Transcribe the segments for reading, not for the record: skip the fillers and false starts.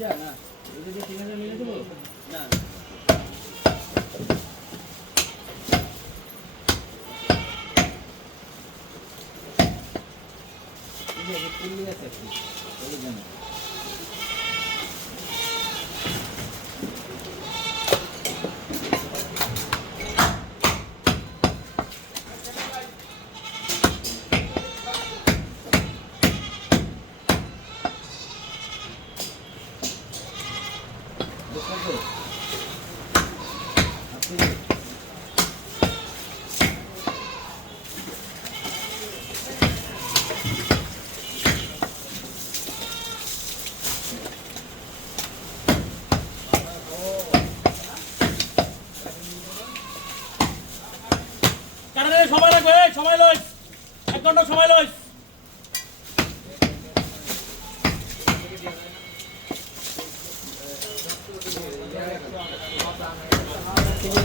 যা না এটা যে 3000 মিলে দেব না এই যে কুলি আছে বলে জানো সময় লাগবে সময় লইস 1 ঘন্টা সময় লইস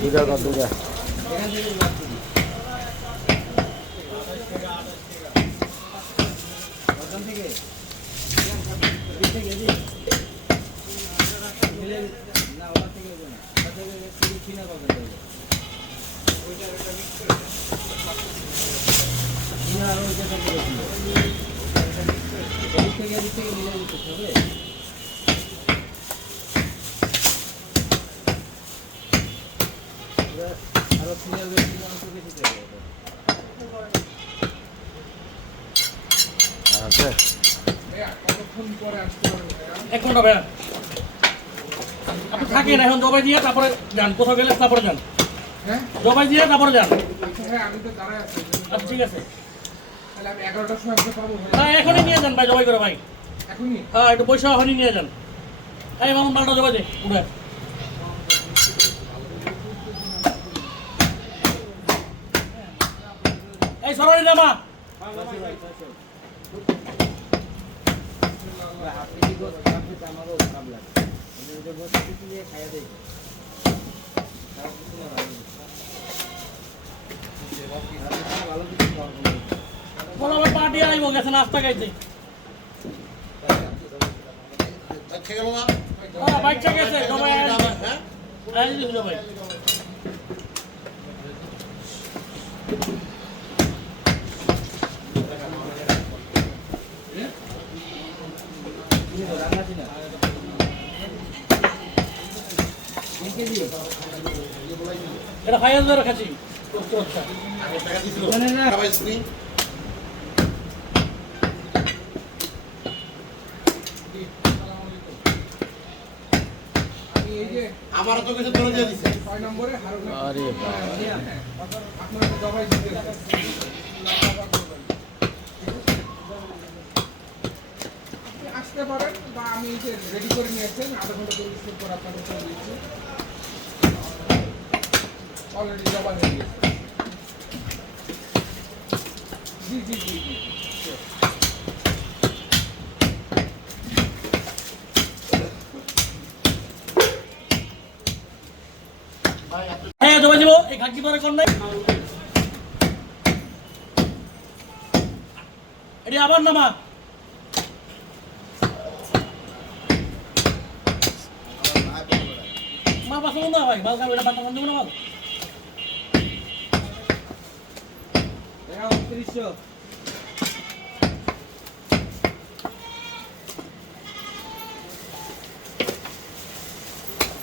দুটা দুটা এক ঘন্টা ভাইয়া আপনি থাকেন এখন জবাই দিয়ে তারপরে যান কোথাও গেলে তারপরে যান হ্যাঁ জবাই দিয়ে তারপরে যান আমি তো দাঁড়ায় আছি আচ্ছা ঠিক আছে তাহলে আমি 11টার সময় আসতে পারবো হ্যাঁ এখনই নিয়ে যান ভাই জবাই করে ভাই এখনই হ্যাঁ একটু পয়সা এখনই নিয়ে যান এই মামুন মালটা জবাই দে উঠে এই সরাই না মা পার্টি আইব গেছে নাস্তা খাইতে বাচ্চা গেছে সবাই সবাই এটা 5000 খাচ্ছি আমার তো কিছু ধরে দিয়ে দিছে 6 নম্বরে হারুন আরে বাবা আপনাকে দবাই দিতে আসতে পারেন বা আমি এই যে রেডি করে নিয়েছেন আধা ঘন্টা 40 মিনিট পর আপনাদের চলে দিচ্ছি অলরেডি জবাই হয়ে গেছে জি জি জি জি হ্যাঁ জমা দিব এই ঘাটকি পরে কোন নাই এটি আবার নামা মা পাশে না ভাই বাল কার এটা বাটা বন্ধ না মাল 2900